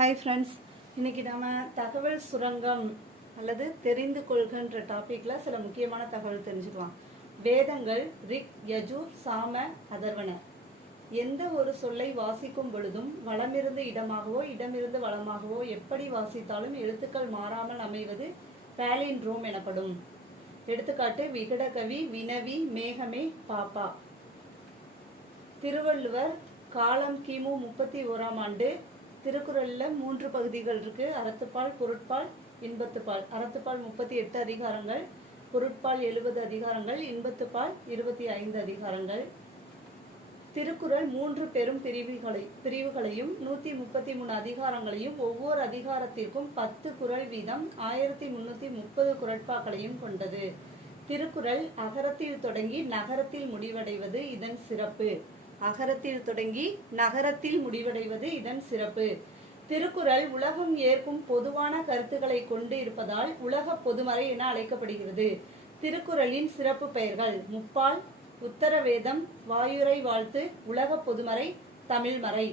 Hi friends, இன்றைக்கி நம்ம தகவல் சுரங்கம் அல்லது தெரிந்து கொள்கின்ற டாப்பிக்கில் சில முக்கியமான தகவல் தெரிஞ்சுக்கலாம். வேதங்கள் ரிக், யஜூர், சாம, அதர்வன எந்த ஒரு சொல்லை வாசிக்கும் பொழுதும் வளமிருந்து இடமாகவோ இடமிருந்து வளமாகவோ எப்படி வாசித்தாலும் எழுத்துக்கள் மாறாமல் அமைவது பேலிண்ட்ரோம் எனப்படும். எடுத்துக்காட்டு விகடகவி, வினவி, மேகமே, பாப்பா. திருவள்ளுவர் காலம் கிமு 31ஆம் ஆண்டு. திருக்குறளில் 3 பகுதிகள் இருக்கு. அறத்துப்பால், பொருட்பால், இன்பத்துப்பால். அறத்துப்பால் 38 அதிகாரங்கள், பொருட்பால் 70 அதிகாரங்கள், இன்பத்துப்பால் 25 அதிகாரங்கள். திருக்குறள் 3 பெரும் பிரிவுகளையும் 133 அதிகாரங்களையும் ஒவ்வொரு அதிகாரத்திற்கும் 10 குறள் வீதம் 1330 குறட்பாக்களையும் கொண்டது. திருக்குறள் அகரத்தில் தொடங்கி நகரத்தில் முடிவடைவது இதன் சிறப்பு. அகரத்தில் தொடங்கி நகரத்தில் முடிவடைவது இதன் சிறப்பு. திருக்குறள் உலகம் ஏற்கும் பொதுவான கருத்துக்களை கொண்டு இருப்பதால் உலக பொதுமறை என அழைக்கப்படுகிறது. திருக்குறளின் சிறப்பு பெயர்கள்: முப்பால், உத்தரவேதம், வாயுரை வாழ்த்து, உலக பொதுமறை, தமிழ்மறை.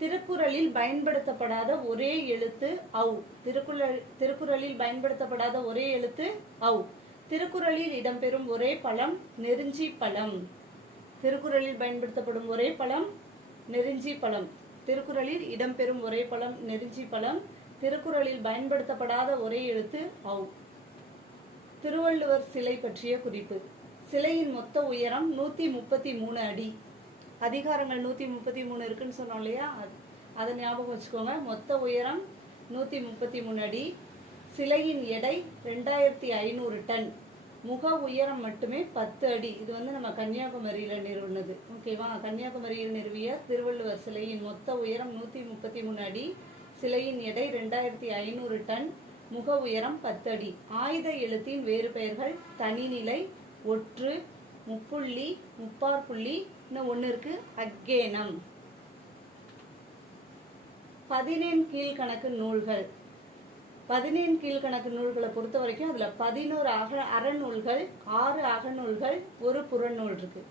திருக்குறளில் பயன்படுத்தப்படாத ஒரே எழுத்து ஔ. திருக்குறளில் பயன்படுத்தப்படாத ஒரே எழுத்து ஔ. திருக்குறளில் இடம்பெறும் ஒரே பழம் நெருஞ்சி பழம். திருக்குறளில் பயன்படுத்தப்படும் ஒரே பழம் நெருஞ்சி பழம். திருக்குறளில் இடம்பெறும் ஒரே பழம் நெருஞ்சி பழம். திருக்குறளில் பயன்படுத்தப்படாத ஒரே எழுத்து ஔ. திருவள்ளுவர் சிலை பற்றிய குறிப்பு. சிலையின் மொத்த உயரம் 133 அடி. அதிகாரங்கள் 133 இருக்குன்னு சொன்னோம் இல்லையா, அதை ஞாபகம் வச்சுக்கோங்க. மொத்த உயரம் 133 அடி. சிலையின் எடை 2500 டன். முக உயரம் மட்டுமே 10 அடி. இது நம்ம கன்னியாகுமரியில் நிறுவனது. ஓகேவா? கன்னியாகுமரியில் நிறுவிய திருவள்ளுவர் சிலையின் மொத்த உயரம் 133 அடி. சிலையின் எடை 2500 டன். முக உயரம் 10 அடி. ஆயுத எழுத்தின் வேறு பெயர்கள்: தனிநிலை, ஒற்று, முப்புள்ளி, முப்பாற்புள்ளி, இன்னும் ஒன்று இருக்கு, அக்கேனம். 14 கீழ்கணக்கு நூல்கள். 14 கீழ்கணக்கு நூல்களை பொறுத்த வரைக்கும் அதில் 11 அறநூல்கள், 6 அகநூல்கள், ஒரு புறநூல் இருக்கு.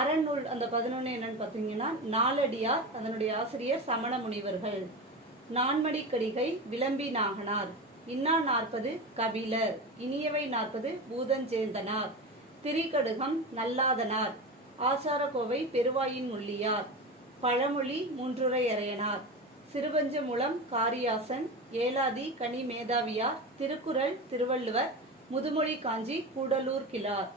அறநூல் அந்த 11 என்னன்னு பார்த்தீங்கன்னா: நாலடியார், அதனுடைய ஆசிரியர் சமண முனிவர்கள். நான்மடிக்கடிகை, விளம்பி நாகனார். இன்னா 40 கபிலர். இனியவை 40 பூதஞ்சேந்தனார். திரிகடுகம் நல்லாதனார். ஆசாரகோவை பெருவாயின் முள்ளியார். பழமொழி மூன்றுரையரையனார். சிறுபஞ்சமூலம் காரியாசன். ஏலாதி கனி மேதாவியார். திருக்குறள் திருவள்ளுவர். முதுமொழி காஞ்சி கூடலூர் கிழார்.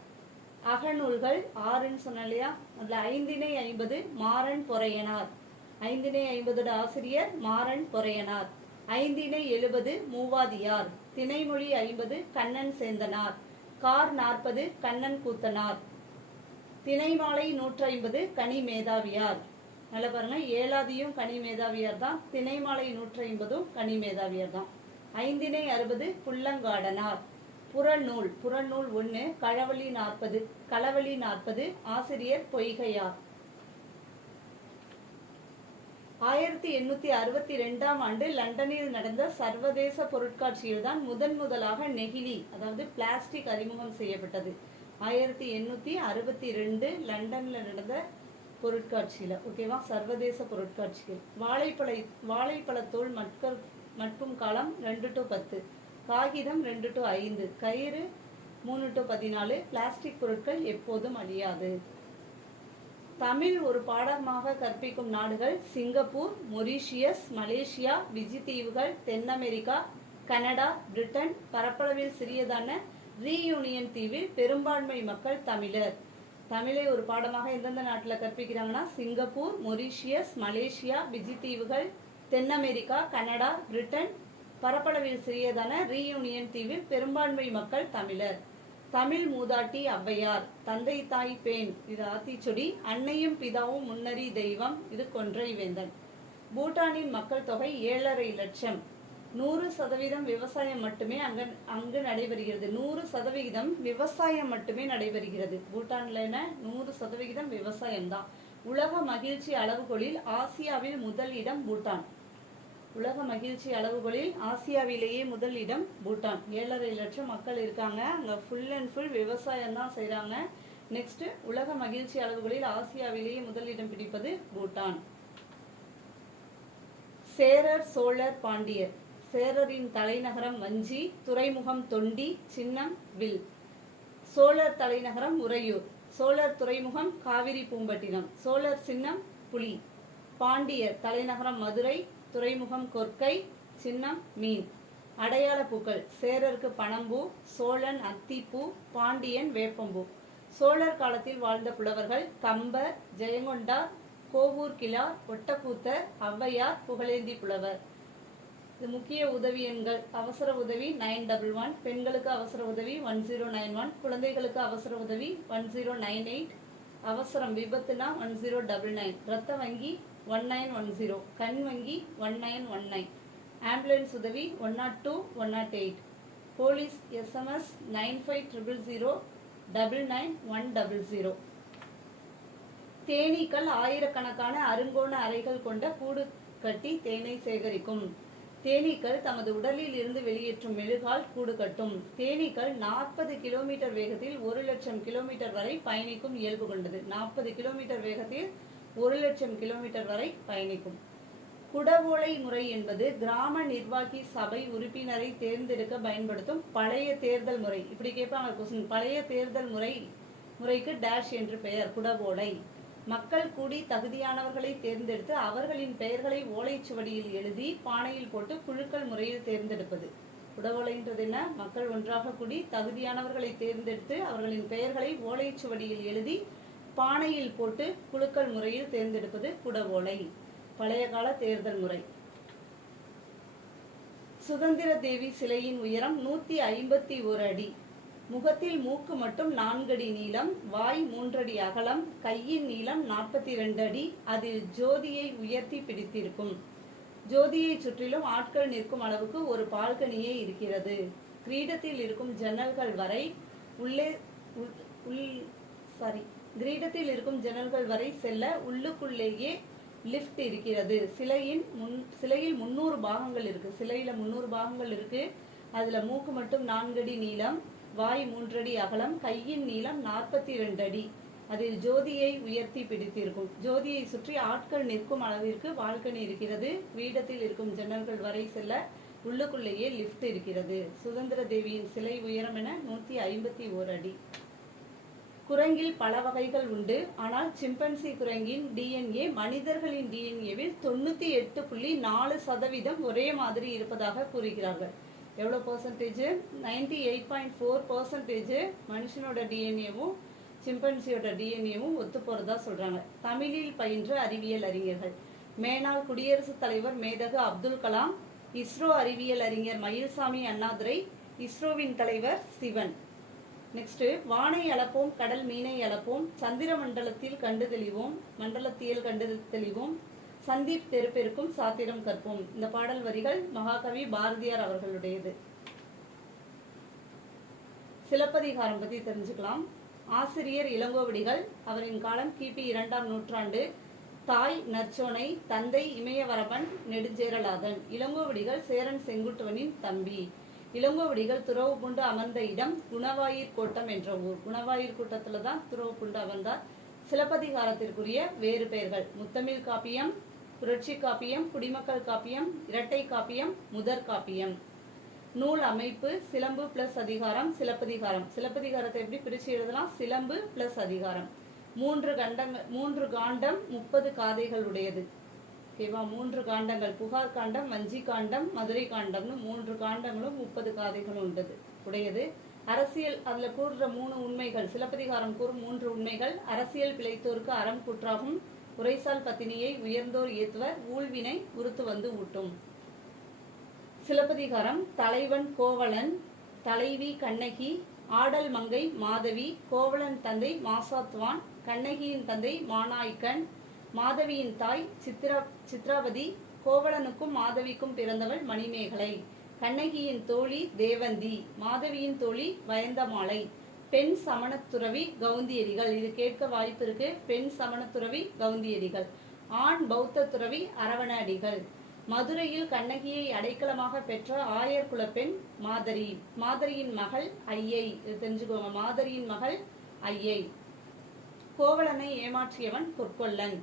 அகநூல்கள் 6ன்னு சொன்ன இல்லையா, அதில் 5 50 மாறன் பொறையனார். 5 50 ஆசிரியர் மாறன் பொறையனார். 5 70 மூவாதியார். திணைமொழி 50 கண்ணன் சேந்தனார். கார் 40 கண்ணன் கூத்தனார். திணைமாலை 150 கனி மேதாவியார். நல்ல பாருங்க, ஏலாதியும் கனி மேதாவியார் தான். திணைமாலை 150 கனி மேதாவியார் தான். 5 60 புல்லங்காடனார். புறநூல் 1 களவழி 40 ஆசிரியர் பொய்கையார். 1862ஆம் ஆண்டு லண்டனில் நடந்த சர்வதேச பொருட்காட்சியில் தான் முதலாக நெகிழி, அதாவது பிளாஸ்டிக் அறிமுகம் செய்யப்பட்டது. 1862 லண்டன்ல நடந்த பொருட்காட்சியில். ஓகேவா? சர்வதேச பொருட்காட்சிகள். வாழைப்பழத்தோல் மட்கும் காலம் 2 to 10. காகிதம் 2 to 5. கயிறு 3 to 14. பிளாஸ்டிக் பொருட்கள் எப்போதும் அழியாது. தமிழ் ஒரு பாடமாக கற்பிக்கும் நாடுகள்: சிங்கப்பூர், மொரீஷியஸ், மலேசியா, விஜி தீவுகள், தென் அமெரிக்கா, கனடா, பிரிட்டன். பரப்பளவில் சிறியதான ரீயூனியன் தீவில் பெரும்பான்மை மக்கள் தமிழர். தமிழை ஒரு பாடமாக எந்தெந்த நாட்டில் கற்பிக்கிறாங்கன்னா: சிங்கப்பூர், மொரீஷியஸ், மலேசியா, விஜி தீவுகள், தென் அமெரிக்கா, கனடா, பிரிட்டன். பரப்பளவில் சிறியதான ரீயூனியன் தீவில் பெரும்பான்மை மக்கள் தமிழர். தமிழ் மூதாட்டி ஔவையார். தந்தை தாய் பேன், இது ஆத்திச்சொடி. அன்னையும் பிதாவும் முன்னறி தெய்வம், இது கொன்றை வேந்தன். பூட்டானின் மக்கள் தொகை 7.5 லட்சம். 100% விவசாயம் மட்டுமே அங்கு நடைபெறுகிறது. 100% விவசாயம் மட்டுமே நடைபெறுகிறது. பூட்டான்ல 100% விவசாயம் தான். உலக மகிழ்ச்சி அளவுகோலில் ஆசியாவில் முதல் இடம் பூட்டான். உலக மகிழ்ச்சி அளவுகோலில் ஆசியாவிலேயே முதல் இடம் பூட்டான். 7.5 லட்சம் மக்கள் இருக்காங்க. அங்கே ஃபுல் அண்ட் ஃபுல் விவசாயம் தான் செய்கிறாங்க. நெக்ஸ்ட், உலக மகிழ்ச்சி அளவுகளில் ஆசியாவிலேயே முதலிடம் பிடிப்பது பூட்டான். சேரர் சோழர் பாண்டியர். சேரரின் தலைநகரம் வஞ்சி, துறைமுகம் தொண்டி, சின்னம் வில். சோழர் தலைநகரம் உறையூர். சோழர் துறைமுகம் காவிரி பூம்பட்டினம். சோழர் சின்னம் புலி. பாண்டியர் தலைநகரம் மதுரை, துறைமுகம் கொற்கை, சின்னம் மீன். அடையாள பூக்கள்: சேரருக்கு பனம்பூ, சோழன் அத்திப்பூ, பாண்டியன் வேப்பம்பூ. சோழர் காலத்தில் வாழ்ந்த புலவர்கள்: கம்பர், ஜெயங்கொண்டார், கோவூர் கிழார், ஒட்டக்கூத்தர், ஔவையார், புகழேந்தி புலவர். இது முக்கிய உதவி எண்கள்: அவசர உதவி 911, பெண்களுக்கு அவசர உதவி 1091, குழந்தைகளுக்கு அவசர உதவி 1098, அவசரம் விபத்துனா 1099, இரத்த வங்கி 1910, கண் வங்கி 1919, ஆம்புலன்ஸ் உதவி 102 108, போலீஸ் SMS 9500 99100. தேனீக்கள் ஆயிரக்கணக்கான அருங்கோண அறைகள் கொண்ட கூடு கட்டி தேனை சேகரிக்கும். தேனீக்கள் தமது உடலில் இருந்து வெளியேற்றும் மெழுகால் கூடு கட்டும். தேனீக்கள் 40 கிலோமீட்டர் வேகத்தில் 1,00,000 கிலோமீட்டர் வரை பயணிக்கும் இயல்பு கொண்டது. 40 கிலோமீட்டர் வேகத்தில் 1,00,000 கிலோமீட்டர் வரை பயணிக்கும். குடவோலை முறை என்பது கிராம நிர்வாகி சபை உறுப்பினரை தேர்ந்தெடுக்க பயன்படுத்தும் பழைய தேர்தல் முறை. இப்படி கேட்பாங்க கொஸ்டின். பழைய தேர்தல் முறைக்கு டேஷ் என்று பெயர். குடவோலை. மக்கள் கூடி தகுதியானவர்களை தேர்ந்தெடுத்து அவர்களின் பெயர்களை ஓலைச்சுவடியில் எழுதி பானையில் போட்டு குழுக்கள் முறையில் தேர்ந்தெடுப்பது. குடவோலைன்றது என்ன? மக்கள் ஒன்றாக கூடி தகுதியானவர்களை தேர்ந்தெடுத்து அவர்களின் பெயர்களை ஓலைச்சுவடியில் எழுதி பானையில் போட்டு குழுக்கள் முறையில் தேர்ந்தெடுப்பது குடவோலை. பழைய கால தேர்தல் முறை. சுதந்திர தேவி சிலையின் உயரம் 151 அடி. முகத்தில் மூக்கு மட்டும் 4 அடி நீளம், வாய் 3 அடி அகலம், கையின் நீளம் 42 அடி. அதில் ஜோதியை உயர்த்தி பிடித்திருக்கும். ஜோதியை சுற்றிலும் ஆட்கள் நிற்கும் அளவுக்கு ஒரு பால்கனியே இருக்கிறது. கிரீடத்தில் இருக்கும் ஜன்னல்கள் வரை கிரீடத்தில் இருக்கும் ஜன்னல்கள் வரை செல்ல உள்ளுக்குள்ளேயே லிஃப்ட் இருக்கிறது. சிலையில் 300 பாகங்கள் இருக்கு. சிலையில 300 பாகங்கள் இருக்கு. அதுல மூக்கு மட்டும் 4 அடி நீளம், வாய் 3 அடி அகலம், கையின் நீளம் 42 அடி. அதில் ஜோதியை உயர்த்தி பிடித்திருக்கும். ஜோதியை சுற்றி ஆட்கள் நிற்கும் அளவிற்கு பால்கனி இருக்கிறது. கிரீடத்தில் இருக்கும் ஜன்னல்கள் வரை செல்ல உள்ளுக்குள்ளேயே லிஃப்ட் இருக்கிறது. சுதந்திர தேவியின் சிலை உயரம் என 151 அடி. குரங்கில் பல வகைகள் உண்டு. ஆனால் சிம்பன்சி குரங்கின் டிஎன்ஏ மனிதர்களின் டிஎன்ஏவில் 98.4% ஒரே மாதிரி இருப்பதாக கூறுகிறார்கள். எவ்வளோ பர்சன்டேஜ்? 98.4% மனுஷனோட டிஎன்ஏவும் சிம்பன்சியோட டிஎன்ஏவும் ஒத்து போறதா சொல்றாங்க. தமிழில் பயின்ற அறிவியல் அறிஞர்கள்: மேனாள் குடியரசுத் தலைவர் மேதகு அப்துல் கலாம், இஸ்ரோ அறிவியல் அறிஞர் மயில்சாமி அண்ணாதுரை, இஸ்ரோவின் தலைவர் சிவன். நெக்ஸ்ட், வானை அளப்போம், கடல் மீனை அளப்போம், சந்திர மண்டலத்தில் கண்டு தெளிவோம், மண்டலத்தியல் கண்டு தெளிவோம், சந்தீப் தெருப்பெருக்கும் சாத்திரம் கற்போம். இந்த பாடல் வரிகள் மகாகவி பாரதியார் அவர்களுடையது. சிலப்பதிகாரம் பத்தி தெரிஞ்சுக்கலாம். ஆசிரியர் இளங்கோவடிகள். அவரின் காலம் கிபி 2ஆம் நூற்றாண்டு. தாய் நற்சோனை, தந்தை இமயவரம்பன் நெடுஞ்சேரலாதன். இளங்கோவடிகள் சேரன் செங்குட்டுவனின் தம்பி. இளங்கோவடிகள் துறவு பூண்டு அமர்ந்த இடம் குணவாயிர் கோட்டம் என்ற ஊர். குணவாயிர் கூட்டத்துல தான் துறவு பூண்டு அமர்ந்தார். சிலப்பதிகாரத்திற்குரிய வேறு பெயர்கள்: முத்தமிழ் காப்பியம், புரட்சி காப்பியம், குடிமக்கள் காப்பியம், இரட்டை காப்பியம், முதற் காப்பியம். நூல் அமைப்பு: சிலம்பு பிளஸ் அதிகாரம், சிலப்பதிகாரம். சிலப்பதிகாரத்தை எப்படி பிரிச்சு எழுதலாம்? சிலம்பு பிளஸ் அதிகாரம். 3 காண்டம் 30 காதைகள் உடையது. ஓகேவா? 3 காண்டங்கள்: புகார் காண்டம், வஞ்சி காண்டம், மதுரை காண்டம்னு 3 காண்டங்களும் 30 காதைகளும் உடையது. அரசியல், அதுல கூறுற 3 உண்மைகள். சிலப்பதிகாரம் கூறும் 3 உண்மைகள்: அரசியல் பிழைத்தோருக்கு அறம் கூற்றாகும், உரைசால் பத்தினியை உயர்ந்தோர் ஏத்துவர், ஊழ்வினை உறுத்து வந்து ஊட்டும். சிலப்பதிகாரம்: தலைவன் கோவலன், தலைவி கண்ணகி, ஆடல் மங்கை மாதவி, கோவலன் தந்தை மாசாத்துவான், கண்ணகியின் தந்தை மாநாய்க்கன், மாதவியின் தாய் சித்ராவதி, கோவலனுக்கும் மாதவிக்கும் பிறந்தவள் மணிமேகலை, கண்ணகியின் தோழி தேவந்தி, மாதவியின் தோழி வயந்தமாலை, பெண் சமணத்துறவி கவுந்தியடிகள். இது கேட்க வாய்ப்பு இருக்கு. பெண் சமணத்துறவி கவுந்தியடிகள். ஆண் பௌத்த துறவி அரவண அடிகள். மதுரையில் கண்ணகியை அடைக்கலமாக பெற்ற ஆயர் குலப்பெண் மாதரி. மாதரியின் மகள் ஐயை. இது தெரிஞ்சுக்கோங்க. மாதரியின் மகள் ஐயை. கோவலனை ஏமாற்றியவன் பொற்கொல்லன்.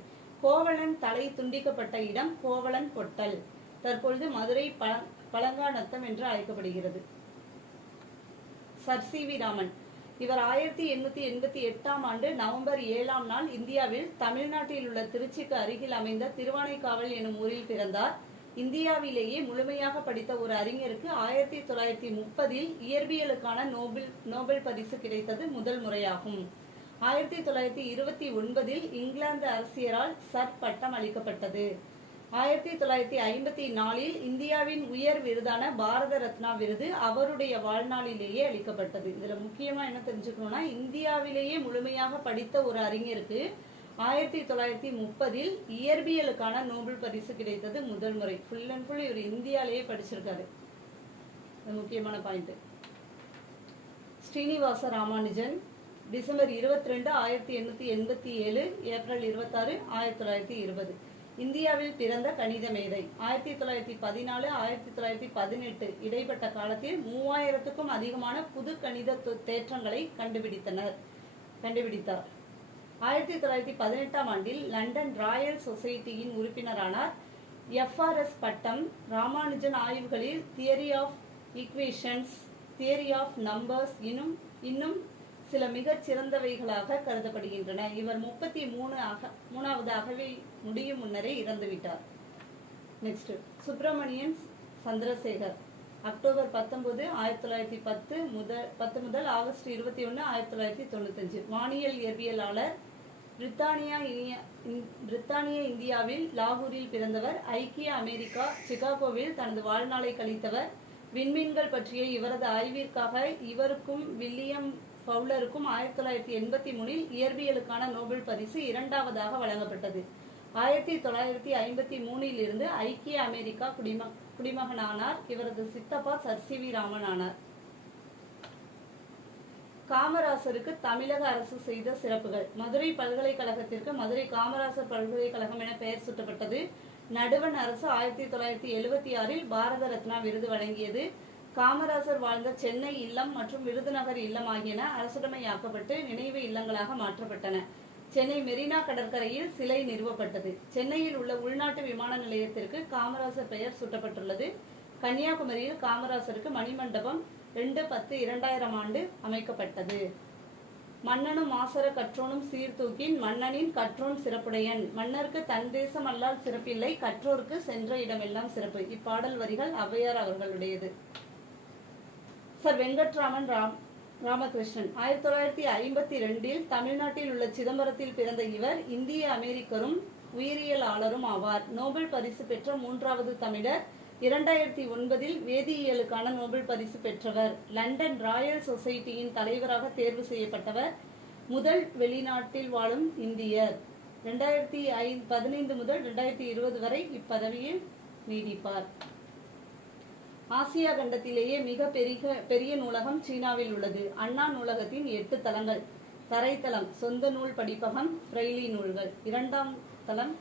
கோவலன் தலை துண்டிக்கப்பட்ட இடம் கோவலன் பொட்டல். தற்பொழுது மதுரை பழங்காநத்தம் என்று அழைக்கப்படுகிறது. சர் சி வி ராமன் இவர் 1888ஆம் ஆண்டு நவம்பர் 7ஆம் நாள் இந்தியாவில் தமிழ்நாட்டில் உள்ள திருச்சிக்கு அருகில் அமைந்த திருவானைக்காவல் எனும் ஊரில் பிறந்தார். இந்தியாவிலேயே முழுமையாக படித்த ஒரு அறிஞருக்கு 1930இல் இயற்பியலுக்கான நோபல் பரிசு கிடைத்தது முதல் முறையாகும். 1929இல் இங்கிலாந்து அரசியரால் சர் பட்டம் அளிக்கப்பட்டது. 1954இல் இந்தியாவின் உயர் விருதான பாரத ரத்னா விருது அவருடைய வாழ்நாளிலேயே அளிக்கப்பட்டது. இதுல முக்கியமா என்ன தெரிஞ்சுக்கணும்னா, இந்தியாவிலேயே முழுமையாக படித்த ஒரு அறிஞருக்கு 1930இல் இயற்பியலுக்கான நோபல் பரிசு கிடைத்தது முதல் முறை. ஃபுல் அண்ட் ஃபுல் இவர் இந்தியாவிலேயே படிச்சிருக்காரு. முக்கியமான point. Srinivasa Ramanujan December 22, 1887, April 26, 1920 இந்தியாவில் பிறந்த கணித மேதை. 1914, 1918 இடைப்பட்ட காலத்தில் 3000க்கும் அதிகமான புது கணித தேற்றங்களை கண்டுபிடித்தார். 1918ஆம் ஆண்டில் லண்டன் ராயல் சொசைட்டியின் உறுப்பினரானார். FRS பட்டம் ராமானுஜன் ஆய்வுகளில் theory of equations, theory of numbers இன்னும் சில மிகச் சிறந்தவைகளாக கருதப்படுகின்றன. இவர் 33வது அகவை முடியும் முன்னரே இறந்துவிட்டார். நெக்ஸ்ட், சுப்பிரமணியன் சந்திரசேகர் அக்டோபர் 19, 1910 முதல் ஆகஸ்ட் 21, 1995 வானியல் இயற்பியலாளர். பிரித்தானிய இந்தியாவில் லாகூரில் பிறந்தவர். ஐக்கிய அமெரிக்கா சிகாகோவில் தனது வாழ்நாளை கழித்தவர். விண்மீன்கள் பற்றிய இவரது ஆய்விற்காக இவருக்கும் வில்லியம் ஃபவுலருக்கும் 1983இல் இயற்பியலுக்கான நோபல் பரிசு இரண்டாவதாக வழங்கப்பட்டது. 1953இல் இருந்து ஐக்கிய அமெரிக்கா குடிமகனானார். இவரது சித்தப்பா சர் சி வி ராமன் ஆனார். காமராசருக்கு தமிழக அரசு செய்த சிறப்புகள். மதுரை பல்கலைக்கழகத்திற்கு மதுரை காமராசர் பல்கலைக்கழகம் என பெயர் சூட்டப்பட்டது. நடுவண் அரசு 1976இல் பாரத ரத்னா விருது வழங்கியது. காமராசர் வாழ்ந்த சென்னை இல்லம் மற்றும் விருதுநகர் இல்லம் ஆகியன அரசுடைமையாக்கப்பட்டு நினைவு இல்லங்களாக மாற்றப்பட்டன. சென்னை மெரினா கடற்கரையில் சிலை நிறுவப்பட்டது. சென்னையில் உள்ள உள்நாட்டு விமான நிலையத்திற்கு காமராசர் பெயர் சூட்டப்பட்டுள்ளது. கன்னியாகுமரியில் காமராசருக்கு மணிமண்டபம் 2/10/2000 ஆண்டு அமைக்கப்பட்டது. மன்னனும் மாசற கற்றோனும் சீர்தூக்கின் மன்னனின் கற்றோன் சிறப்புடையன். மன்னருக்கு தன் தேசம் அல்லால் சிறப்பில்லை, கற்றோருக்கு சென்ற இடமெல்லாம் சிறப்பு. இப்பாடல் வரிகள் ஔவையார் அவர்களுடையது. சர் வெங்கட்ராமன் ராமகிருஷ்ணன் 1952இல் தமிழ்நாட்டில் உள்ள சிதம்பரத்தில் பிறந்த இவர் இந்திய அமெரிக்கரும் உயிரியலாளரும் ஆவார். நோபல் பரிசு பெற்ற 3வது தமிழர். 2009இல் வேதியியலுக்கான நோபல் பரிசு பெற்றவர். லண்டன் ராயல் சொசைட்டியின் தலைவராக தேர்வு செய்யப்பட்டவர். முதல் வெளிநாட்டில் வாழும் இந்தியர். 2015 முதல் 2020 வரை இப்பதவியில் நீடிப்பார். ஆசியா கண்டத்திலேயே மிக பெரிய நூலகம் சீனாவில் உள்ளது. அண்ணா நூலகத்தின் 8 தளங்கள். தரைத்தளம் சொந்த நூல் படிப்பகம், பிரெய்லி நூல்கள். 2ஆம் தளம்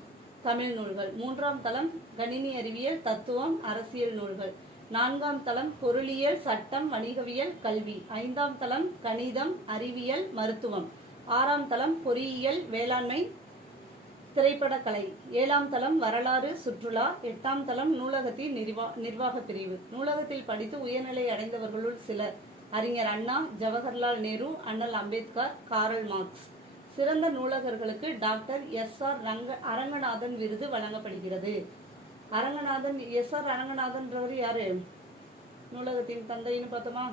தமிழ் நூல்கள். 3ஆம் தளம் கணினி அறிவியல், தத்துவம், அரசியல் நூல்கள். 4ஆம் தளம் பொருளியல், சட்டம், வணிகவியல், கல்வி. 5ஆம் தளம் கணிதம், அறிவியல், மருத்துவம். 6ஆம் தளம் பொறியியல், வேளாண்மை, திரைப்படக்கலை. 7ஆம் தளம் வரலாறு, சுற்றுலா. 8ஆம் தளம் நூலகத்தின் நிர்வாக பிரிவு. நூலகத்தில் படித்து உயர்நிலை அடைந்தவர்களுள் சிலர்: அறிஞர் அண்ணா, ஜவஹர்லால் நேரு, அண்ணல் அம்பேத்கர், காரல் மார்க்ஸ். சிறந்த நூலகர்களுக்கு டாக்டர் SR அரங்கநாதன் விருது வழங்கப்படுகிறது. SR அரங்கநாதன்றவர் யாரு? நூலகத்தின் தந்தைன்னு பார்த்தோமா?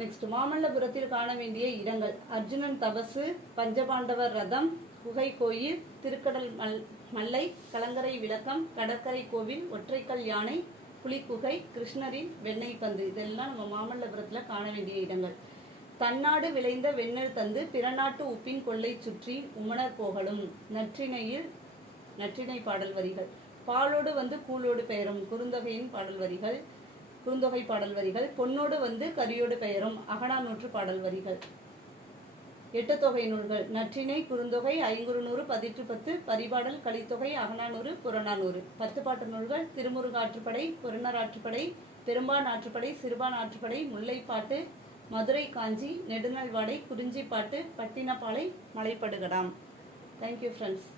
நெக்ஸ்ட், மாமல்லபுரத்தில் காண வேண்டிய இடங்கள்: அர்ஜுனன் தபசு, பஞ்சபாண்டவர் ரதம், குகை கோயில், திருக்கடல் மல்லை, கலங்கரை விளக்கம், கடற்கரை கோவில், ஒற்றைக்கல் யானை, புலிக்குகை, கிருஷ்ணரின் வெண்ணெய் பந்து. இதெல்லாம் நம்ம மாமல்லபுரத்தில் காண வேண்டிய இடங்கள். தன்னாடு விளைந்த வெண்ணெல் தந்து பிறநாட்டு உப்பின் கொள்ளை சுற்றி உமணர் போகலும். நற்றிணை பாடல் வரிகள். பாலோடு வந்து கூலோடு பெயரும் குறுந்தொகையின் பாடல் வரிகள். குறுந்தொகை பாடல் வரிகள். பொன்னோடு வந்து கரியோடு பெயரும் அகனானூற்று பாடல் வரிகள். 8 தொகை நூல்கள்: நற்றிணை, குறுந்தொகை, ஐங்குறுநூறு, பதிற்று 10, பரிபாடல், கலித்தொகை, அகநானூறு, புறநானூறு. 10 பாட்டு நூல்கள்: திருமுருகாற்றுப்படை, பொருணர் ஆற்றுப்படை, பெரும்பான் ஆற்றுப்படை, சிறுபான் ஆற்றுப்படை, முல்லைப்பாட்டு, மதுரை காஞ்சி, நெடுநல்வாடை, குறிஞ்சிப்பாட்டு, பட்டினப்பாலை, மலைப்படுகடாம். Thank you friends.